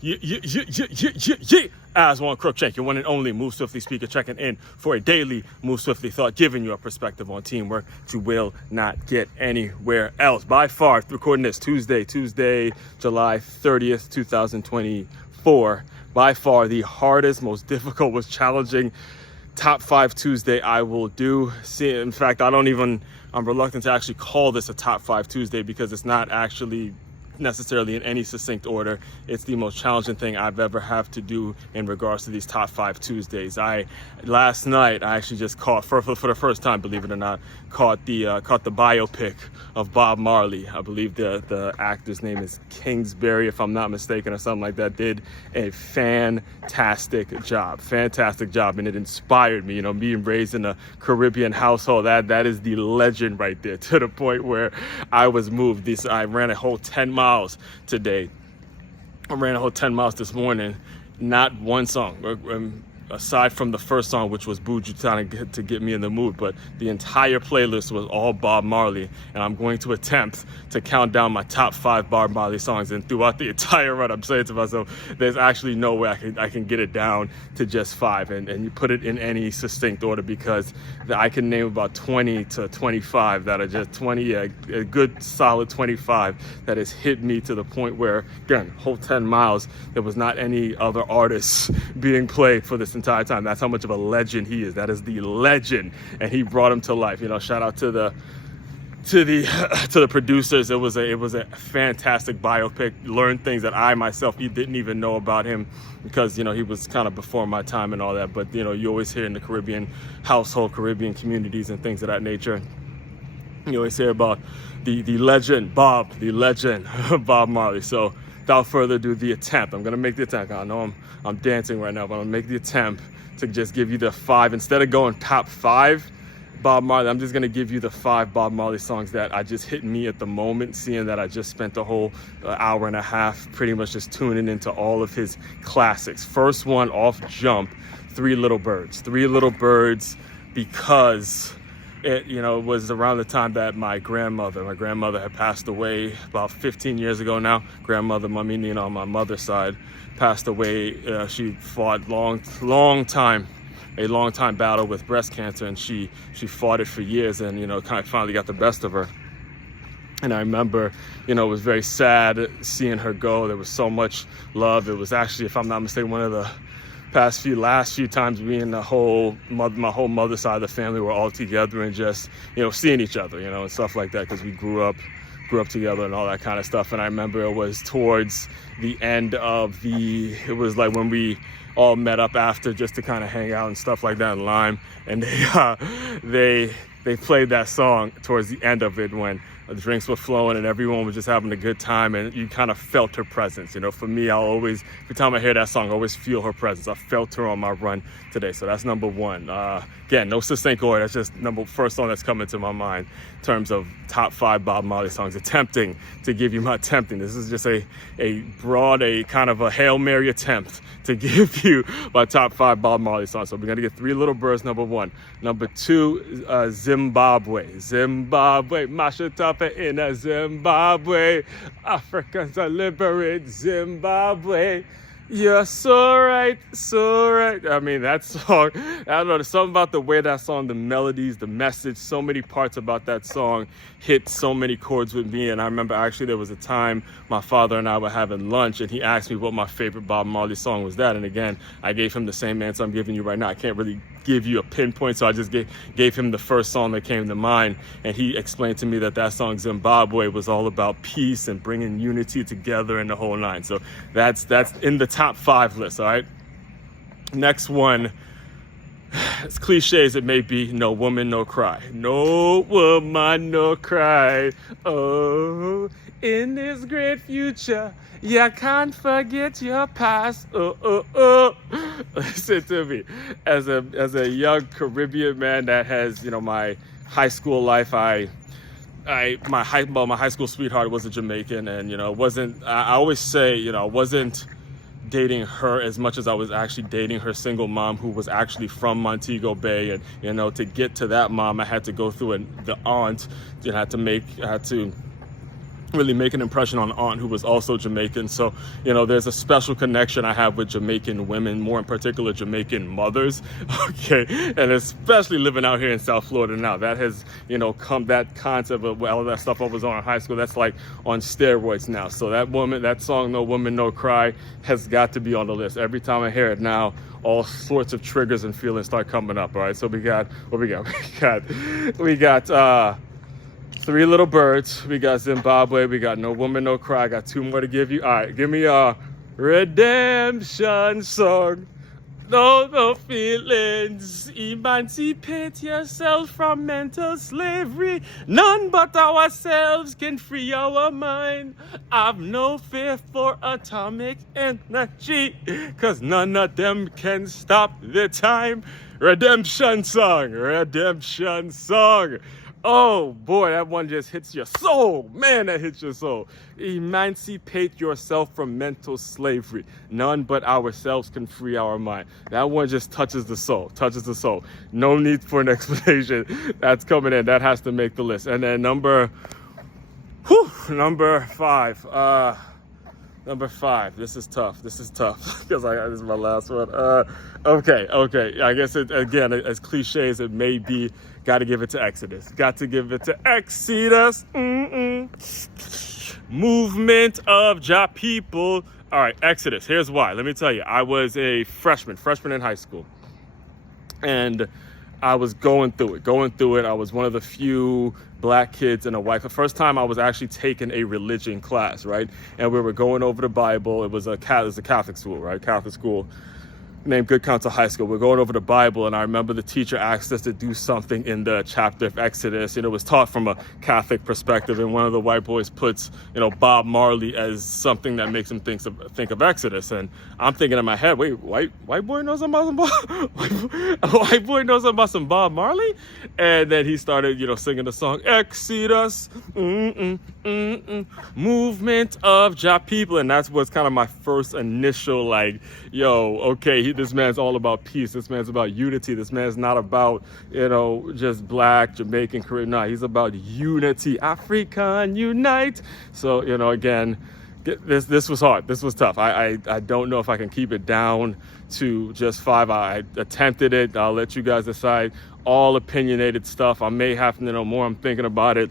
Yeah. As one Crookshank, your one and only Move Swiftly speaker, checking in for a daily Move Swiftly thought, giving you a perspective on teamwork you will not get anywhere else. By far, recording this Tuesday, July 30th, 2024. By far the hardest, most difficult, most challenging top 5 Tuesday I will do. See, in fact, I'm reluctant to actually call this a top 5 Tuesday because it's not actually necessarily in any succinct order. It's the most challenging thing I've ever have to do in regards to these top 5 Tuesdays. Last night I actually just caught for the first time, believe it or not, caught the biopic of Bob Marley. I believe the actor's name is Kingsbury, if I'm not mistaken, or something like that. Did a fantastic job, and it inspired me. You know, being raised in a Caribbean household, that is the legend right there, to the point where I was moved. I ran a whole 10 miles today. I ran a whole 10 miles this morning. Not one song, aside from the first song, which was Buju, trying to get me in the mood, but the entire playlist was all Bob Marley, and I'm going to attempt to count down my top 5 Bob Marley songs. And throughout the entire run, I'm saying to myself, there's actually no way I can get it down to just 5, and you put it in any succinct order, because I can name about 20 to 25 that are just 20, a good solid 25 that has hit me to the point where, again, whole 10 miles, there was not any other artists being played for this entire time. That's how much of a legend he is. That is the legend, and he brought him to life. You know, shout out to the producers. It was a fantastic biopic. Learned things that I myself didn't even know about him, because, you know, he was kind of before my time and all that. But, you know, you always hear in the Caribbean household, Caribbean communities and things of that nature, you always hear about the legend Bob Marley. So without further ado, the attempt. I'm gonna make the attempt. I know I'm dancing right now, but I'm gonna make the attempt to just give you the 5. Instead of going top 5 Bob Marley, I'm just gonna give you the 5 Bob Marley songs that I just hit me at the moment, seeing that I just spent the whole hour and a half pretty much just tuning into all of his classics. First one off jump, Three Little Birds, because it was around the time that my grandmother had passed away about 15 years ago now. Grandmother Mummy Nina on my mother's side passed away. She fought a long time battle with breast cancer, and she fought it for years, and kind of finally got the best of her. And I remember, it was very sad seeing her go. There was so much love. It was actually, if I'm not mistaken, one of the last few times me and my whole mother's side of the family were all together and just, seeing each other, and stuff like that, because we grew up together and all that kind of stuff. And I remember it was towards the end of it was like when we all met up after, just to kind of hang out and stuff like that in Lime, and they played that song towards the end of it, when the drinks were flowing and everyone was just having a good time, and you kind of felt her presence. For me, every time I hear that song, I always feel her presence. I felt her on my run today. So that's number 1. Again, no succinct order. That's just first song that's coming to my mind in terms of top 5 Bob Marley songs. Attempting to give you This is just a kind of a Hail Mary attempt to give you my top 5 Bob Marley songs. So we're going to get Three Little Birds, number 1. Number 2, Zimbabwe, Mashatapa in a Zimbabwe. Africans are liberate Zimbabwe. You're so right, so right. I mean, that song, I don't know, there's something about the way that song, the melodies, the message, so many parts about that song hit so many chords with me. And I remember actually there was a time my father and I were having lunch, and he asked me what my favorite Bob Marley song was that. And again, I gave him the same answer I'm giving you right now. I can't really give you a pinpoint, so I just gave him the first song that came to mind. And he explained to me that song Zimbabwe was all about peace and bringing unity together and the whole nine. So that's in the top 5 list. All right, next one, as cliche as it may be, No Woman, No Cry. No woman, no cry. Oh, in this great future, you can't forget your past. Oh. Listen to me. As a young Caribbean man that has, my high school life, my high school sweetheart was a Jamaican, and I always say, I wasn't dating her as much as I was actually dating her single mom, who was actually from Montego Bay. And to get to that mom, I had to go through the aunt. I had to really make an impression on aunt, who was also Jamaican. So, you know, there's a special connection I have with Jamaican women, more in particular Jamaican mothers. Okay, and especially living out here in South Florida now, that has, you know, come, that concept of all that stuff I was on in high school, that's like on steroids now. So that song, No Woman No Cry, has got to be on the list. Every time I hear it now, all sorts of triggers and feelings start coming up. All right, so we got we got Three Little Birds, we got Zimbabwe, we got No Woman No Cry. I got two more to give you. All right, give me a redemption song. No feelings, emancipate yourself from mental slavery. None but ourselves can free our mind. I've no fear for atomic energy, 'cause none of them can stop the time. Redemption song, redemption song. Oh boy, that one just hits your soul. Man, that hits your soul. Emancipate yourself from mental slavery. None but ourselves can free our mind. That one just touches the soul, touches the soul. No need for an explanation. That's coming in. That has to make the list. And then number five. Number five. This is tough. This is tough because this is my last one. Okay. I guess again, as cliche as it may be, got to give it to Exodus. Got to give it to Exodus. Movement of Ja people. All right, Exodus. Here's why. Let me tell you. I was a freshman in high school, and I was going through it. I was one of the few black kids in a white. The first time I was actually taking a religion class, right? And we were going over the Bible. It was a Catholic school, right? Catholic school named Good Counsel High School. We're going over the Bible, and I remember the teacher asked us to do something in the chapter of Exodus. And it was taught from a Catholic perspective, and one of the white boys puts, you know, Bob Marley as something that makes him think of Exodus. And I'm thinking in my head, wait, white boy knows about some white boy knows about some Bob Marley? And then he started, you know, singing the song Exodus, movement of Ja people, and that's what's kind of my first initial like, yo, okay, this man's all about peace. This man's about unity. This man's not about, you know, just black, Jamaican, Caribbean. No, he's about unity. African unite. So, you know, again, this was hard. This was tough. I don't know if I can keep it down to just five. I attempted it. I'll let you guys decide. All opinionated stuff. I may have to, you know, more I'm thinking about it,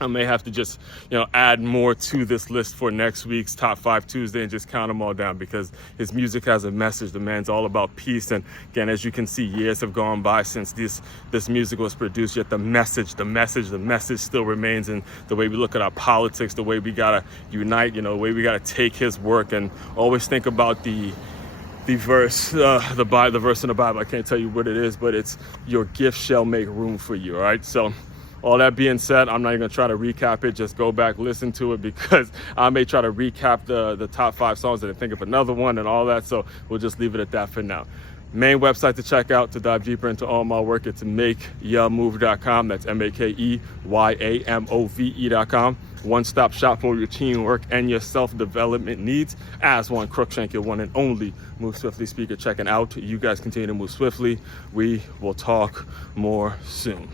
I may have to just, you know, add more to this list for next week's Top 5 Tuesday and just count them all down, because his music has a message. The man's all about peace. And again, as you can see, years have gone by since this music was produced, yet the message still remains in the way we look at our politics, the way we gotta unite, you know, the way we gotta take his work. And always think about the verse, the verse in the Bible. I can't tell you what it is, but it's your gift shall make room for you. All right. So all that being said, I'm not even gonna try to recap it. Just go back, listen to it, because I may try to recap the top 5 songs and think of another one and all that. So we'll just leave it at that for now. Main website to check out to dive deeper into all my work, it's makeyaMove.com. That's MakeYaMove.com. One-stop shop for your teamwork and your self-development needs. As one, Crookshank, your one and only Move Swiftly speaker, checking out. You guys continue to move swiftly. We will talk more soon.